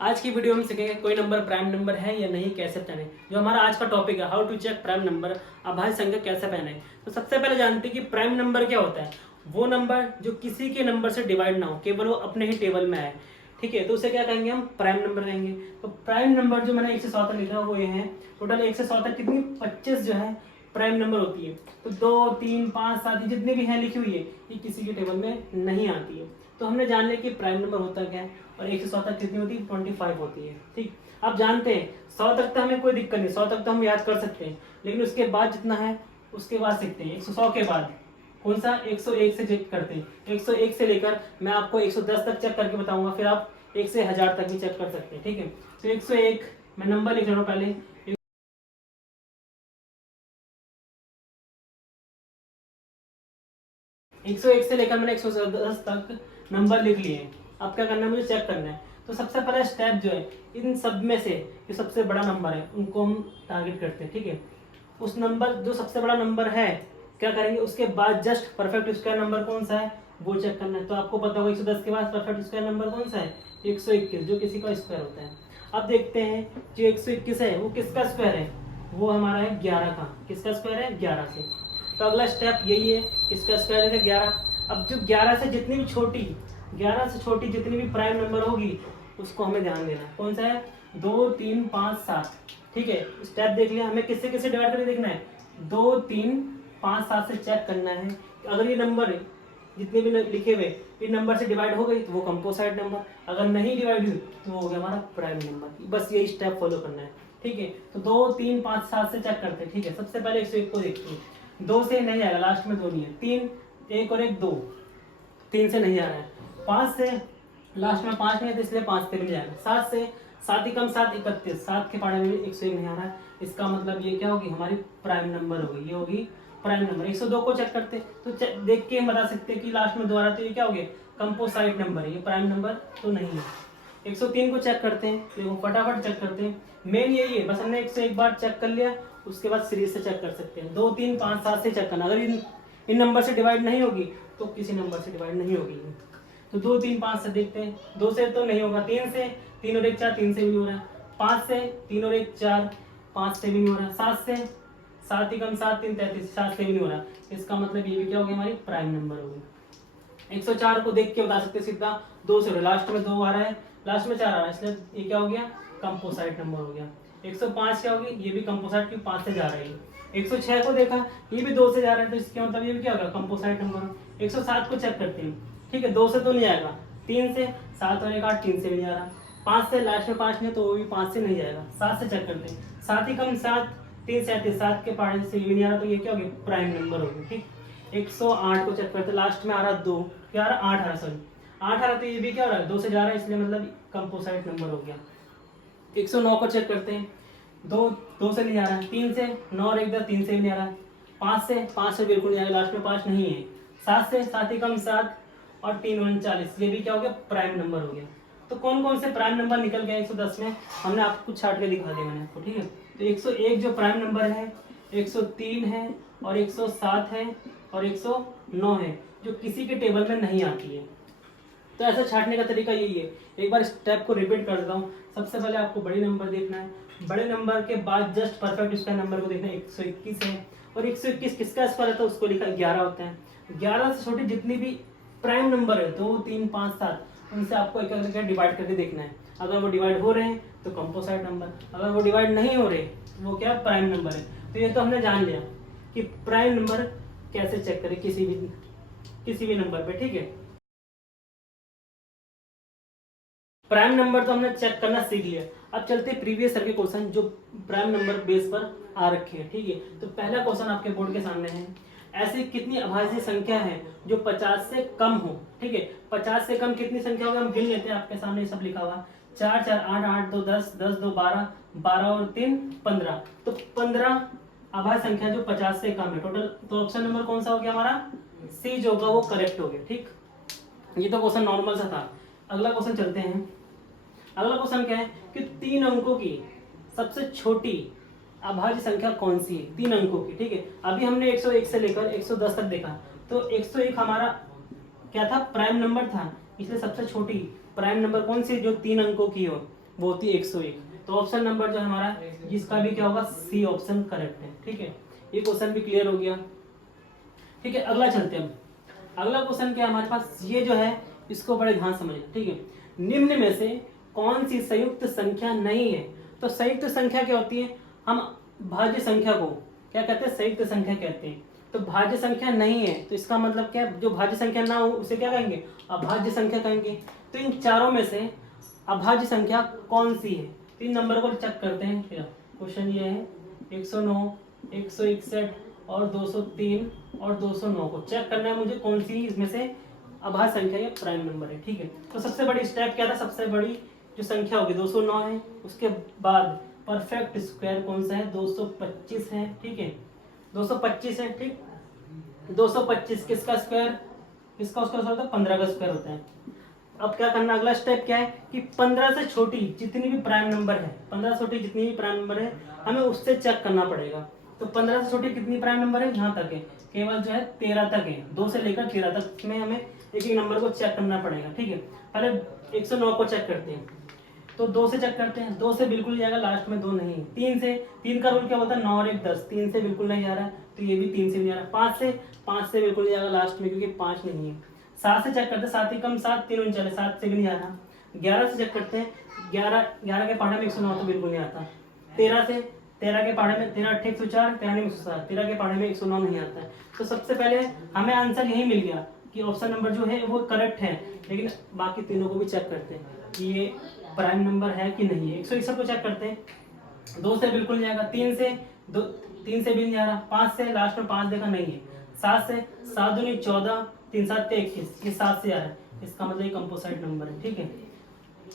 आज की वीडियो में सीखेंगे कोई नंबर प्राइम नंबर है या नहीं कैसे पहने। जो हमारा आज का टॉपिक है how to check prime number, अभाज्य संख्या कैसे पहने। तो सबसे पहले जानते हैं कि प्राइम नंबर क्या होता है। वो नंबर जो किसी के नंबर से डिवाइड ना हो, केवल वो अपने ही टेबल में आए। ठीक है, तो उसे क्या कहेंगे हम, प्राइम नंबर कहेंगे। तो प्राइम नंबर जो मैंने 1 से 100 तक लिखा वो ये है। टोटल 1 से 100 तक कितनी 25 जो है प्राइम नंबर होती है। तो 2, 3, 5, 7 जितनी भी हैं लिखी हुई है ये किसी के टेबल में नहीं आती है। तो हमने जान लिया कि प्राइम नंबर होता क्या है। और 1 से 100 तक कितनी होती है, 25 होती है। ठीक, अब जानते हैं 100 तक तो हमें कोई दिक्कत नहीं, 100 तक तो हम याद कर सकते हैं। लेकिन उसके बाद जितना है उसके बाद सीखते हैं। 100 के बाद कौन सा, 101 से चेक करते हैं। 101 से लेकर मैं आपको 110 तक चेक करके बताऊंगा, फिर आप 1 से 1000 तक भी चेक कर सकते हैं। ठीक है, तो 101 मैं नंबर लिख रहा हूँ पहले। 101 से लेकर मैंने 110 तक नंबर लिख लिए। अब क्या करना है, मुझे चेक करना है। तो सबसे पहला स्टेप जो है, इन सब में से जो सबसे बड़ा नंबर है उनको हम टारगेट करते हैं। ठीक है, उस नंबर जो सबसे बड़ा नंबर है क्या करेंगे, उसके बाद जस्ट परफेक्ट स्क्वायर नंबर कौन सा है वो चेक करना है। तो आपको पता होगा 110 के बाद परफेक्ट स्क्वायर नंबर कौन सा है, 121, जो किसी का स्क्वायर होता है। अब देखते हैं जो 121 है वो किसका स्क्वायर है, वो हमारा है 11 का। किसका स्क्वायर है, 11 से। तो अगला स्टेप यही है, इसका स्क्वायर है 11। अब जो 11 से जितनी भी छोटी, 11 से छोटी जितनी भी प्राइम नंबर होगी उसको हमें ध्यान देना है। कौन सा है, 2, 3, 5, 7। ठीक है, स्टेप देख लिया। हमें किससे किससे डिवाइड करके देखना है, 2, 3, 5, 7 से चेक करना है। अगर ये नंबर जितने भी लिखे हुए इन नंबर से डिवाइड हो गई तो वो कंपोसाइट नंबर, अगर नहीं डिवाइड हुई तो वो हो गया हमारा प्राइम नंबर। बस यही स्टेप फॉलो करना है। ठीक है, तो 2, 3, 5, 7 से चेक करते हैं। ठीक है, सबसे पहले 101 को देखते हैं। 2 से नहीं आएगा, लास्ट में 2 नहीं है। 3, 1 और 1 2, 3 से नहीं आ रहा है। 5 से लास्ट में 5 नहीं है तो इसलिए 5 से भी नहीं आएगा। 7 से 7 ही कम 7 31, 7 के पाड़े में 101 नहीं आ रहा है। इसका मतलब ये क्या होगी, हमारी प्राइम नंबर होगी, ये होगी प्राइम नंबर। 102 को चेक करते तो देख के हम बता सकते हैं कि लास्ट में 2 आ रहा है तो ये क्या हो गया, कंपोसाइट नंबर है, ये प्राइम नंबर तो नहीं है। 103 को चेक करते हैं, देखो फटाफट चेक करते हैं। मेन यही है, बस हमने 101 बार चेक कर लिया, उसके बाद सीरीज से चेक कर सकते हैं। 2, 3, 5, 7 से चेक करना। अगर इन नंबर से डिवाइड नहीं होगी तो किसी नंबर से डिवाइड नहीं होगी। तो 2, 3, 5 से देखते हैं। 2 से तो नहीं होगा, 3 से, 3 और 1 4, 3 से भी नहीं हो रहा है। 5 से 3 और 1 4, 5 से भी नहीं हो रहा है। 7 से 7 ही कम 7 3 33, 7 से भी नहीं हो रहा। इसका मतलब ये भी क्या होगी, हमारी प्राइम नंबर होगी। 104 को देख के बता सकते सीधा, 2 से लास्ट में 2 आ रहा है, लास्ट में 4 आ रहा है, इसलिए ये क्या हो गया, कंपोसाइट नंबर हो गया। 105 क्या होगी, ये भी कंपोसाइट की 5 से जा रही है। 106 को देखा, ये भी 2 से जा रहा है तो इसका मतलब ये भी क्या होगा, कंपोसाइट नंबर। 107 को चेक करते हैं। ठीक है, 2 से तो नहीं आएगा, 3 से, 7 और 1 8, 3 से भी नहीं आ रहा। 5 से लास्ट में 5 नहीं तो वो भी 5 से नहीं जाएगा। 7 से चेक करते हैं, 7 ही कम 7, 3 37, 7 के पाड़े से भी नहीं आ रहा तो ये क्या हो गया, प्राइम नंबर होगी। ठीक, 108 को चेक करते, लास्ट में आ रहा 2, क्या आ रहा, 8 आ रहा, सॉरी 8 आ रहा तो ये भी क्या हो रहा है, 2 से जा रहा है, इसलिए मतलब कंपोसाइट नंबर हो गया। 109 को चेक करते हैं, 2 से नहीं आ रहा है। 3 से 9 और 1 10, 3 से भी नहीं आ रहा है। 5 से बिल्कुल नहीं आ रहा, लास्ट में 5 नहीं है। 7 से 7 ही कम 7 और 3 39, ये भी क्या हो गया, प्राइम नंबर हो गया। तो कौन कौन से प्राइम नंबर निकल गए 110 में, हमने आपको कुछ छाट के दिखा दिया मैंने आपको। ठीक है, तो 101 जो प्राइम नंबर है, 103 है और 107 है और 109 है, जो किसी के टेबल में नहीं आती है। तो ऐसा छाटने का तरीका यही है। एक बार स्टेप को रिपीट कर देता हूँ। सबसे पहले आपको बड़ी नंबर देखना है, बड़े नंबर के बाद जस्ट परफेक्ट स्क्वायर नंबर को देखना है। 121 है और 121 किसका स्क्वायर है तो उसको लिखा 11 होता है। 11 से छोटी जितनी भी प्राइम नंबर है, 2, 3, 5, 7, उनसे आपको एक एक डिवाइड करके देखना है। अगर वो डिवाइड हो रहे हैं तो कंपोसाइट नंबर, अगर वो डिवाइड नहीं हो रहे तो वो क्या, प्राइम नंबर है। तो ये तो हमने जान लिया कि प्राइम नंबर कैसे चेक करें किसी भी नंबर पे। ठीक है, प्राइम नंबर तो हमने चेक करना सीख लिया। अब चलते प्रीवियस ईयर के क्वेश्चन जो प्राइम नंबर बेस पर आ रखे हैं। ठीक है, तो पहला क्वेश्चन आपके बोर्ड के सामने है, ऐसी कितनी अभाज्य संख्या है जो 50 से कम हो। ठीक है, 50 से कम कितनी संख्या होगी, हम गिन लेते हैं। आपके सामने सब लिखा हुआ, 4 4 8 8 2 10 10 2 12 12 और 3 15। तो 15 अभाज्य संख्या जो 50 से कम है टोटल। तो ऑप्शन नंबर कौन सा हो गया हमारा, सी जो होगा वो करेक्ट हो गया। ठीक, ये तो क्वेश्चन नॉर्मल सा था। अगला क्वेश्चन चलते हैं। अगला क्वेश्चन क्या है कि 3 अंकों की सबसे छोटी अभाज्य संख्या कौन सी है, 3 अंकों की। ठीक है, अभी हमने 101 से लेकर 110 तक देखा, तो 101 हमारा क्या था, प्राइम नंबर था, इसलिए सबसे छोटी प्राइम नंबर कौन सी जो 3 अंकों की हो वो होती है 101। तो ऑप्शन नंबर जो हमारा जिसका भी क्या होगा, सी ऑप्शन करेक्ट है। ठीक है, ये क्वेश्चन भी क्लियर हो गया। ठीक है, अगला चलते हैं। अगला क्वेश्चन क्या है हमारे पास, ये जो है इसको बड़े ध्यान समझना। ठीक है, निम्न में से कौन सी संयुक्त संख्या नहीं है। तो संयुक्त संख्या क्या होती है, हम भाज्य संख्या को क्या कहते हैं, संयुक्त संख्या कहते हैं। तो भाज्य संख्या नहीं है तो इसका मतलब क्या है, जो भाज्य संख्या ना हो उसे क्या कहेंगे, अभाज्य संख्या कहेंगे। तो इन चारों में से अभाज्य संख्या कौन सी है, तो इन नंबर को चेक करते हैं। क्वेश्चन ये है 109, 161 और 203 और 209 को चेक करना है मुझे कौन सी इसमें से अभाज्य संख्या या प्राइम नंबर है। ठीक है, तो सबसे बड़ी स्टेप क्या था, सबसे बड़ी जो संख्या होगी 209 है। उसके बाद परफेक्ट स्क्वायर कौन सा है, 225 है। ठीक है, 225 है। ठीक, 225 किसका स्क्वायर, किसका स्क्वायर होता है, 15 का स्क्वायर होता है। अब क्या करना, अगला स्टेप क्या है कि 15 से छोटी जितनी भी प्राइम नंबर है, 15 से छोटी जितनी भी प्राइम नंबर है हमें उससे चेक करना पड़ेगा। तो 15 से छोटी कितनी प्राइम नंबर है, यहाँ तक है, केवल जो है 13 तक है, 2 से लेकर 13 तक में हमें एक एक नंबर को चेक करना पड़ेगा। ठीक है, पहले 109 को चेक करते हैं। तो 2 से चेक करते हैं, 2 से बिल्कुल नहीं जाएगा, लास्ट में 2 नहीं है। 3 से, 3 का रूल क्या होता है, 9 और 1 10, 3 से बिल्कुल नहीं जा रहा है, तो ये भी 3 से नहीं जा रहा। 5 से बिल्कुल नहीं जाएगा लास्ट में, क्योंकि 5 नहीं है। 7 से चेक करते हैं, 7 ही कम 7, 3 39, 7 से भी नहीं आ रहा। 11 से चेक करते हैं, 11 के पहाड़े में 109 तो बिल्कुल नहीं आता। 13 के पहाड़े में 13 8 104, 13 में 107, 13 के पहाड़े में 109 नहीं आता है। तो सबसे पहले हमें आंसर यही मिल गया कि ऑप्शन नंबर जो है वो करेक्ट है। लेकिन बाकी तीनों को भी चेक करते हैं कि ये प्राइम नंबर है कि नहीं है। 161 को चेक करते हैं, 2 से बिल्कुल नहीं आएगा, 3 से भी नहीं आ रहा, 5 से लास्ट में 5 देखा नहीं है, 7 से 7 दूनी 14, 3 7 21, ये 7 से आ रहा है, इसका मतलब ये कंपोजिट नंबर है। ठीक है,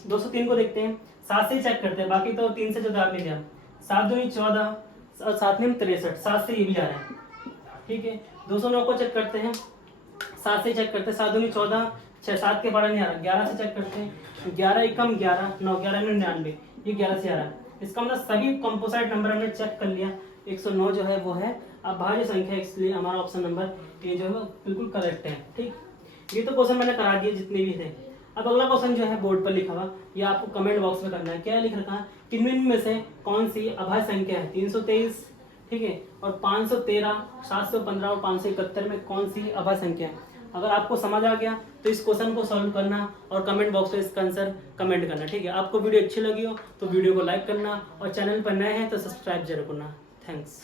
203 को देखते हैं, 7 से ही चेक करते हैं, बाकी तो 3 से जो दाग नहीं गया, 7 दूनी 14, 7 में 63, 7 से ये भी आ रहा है। ठीक है, 209 को चेक करते हैं, 7 से चेक करते हैं, 7 दूनी 14, 6 7 के पढ़ा नहीं आ रहा। 11 से चेक करते हैं, 11 एकम 11, 9 11 99, ये 11 से आ रहा है। इसका मतलब सभी कंपोजिट नंबर हमने चेक कर लिया। 109 जो है वो है अभाज्य संख्या, इसलिए हमारा ऑप्शन नंबर ये जो है वो बिल्कुल करेक्ट है। ठीक, ये तो क्वेश्चन मैंने करा दिए जितने भी थे। अब अगला क्वेश्चन जो है बोर्ड पर लिखा हुआ, ये आपको कमेंट बॉक्स में करना है। क्या लिख रखा है कि निम्न में से कौन सी अभाज्य संख्या है, 323, ठीक है, और 513, 715 और 571 में कौन सी अभाज्य संख्या है। अगर आपको समझ आ गया तो इस क्वेश्चन को सॉल्व करना और कमेंट बॉक्स में इसका आंसर कमेंट करना। ठीक है, आपको वीडियो अच्छी लगी हो तो वीडियो को लाइक करना और चैनल पर नए हैं तो सब्सक्राइब जरूर करना। थैंक्स।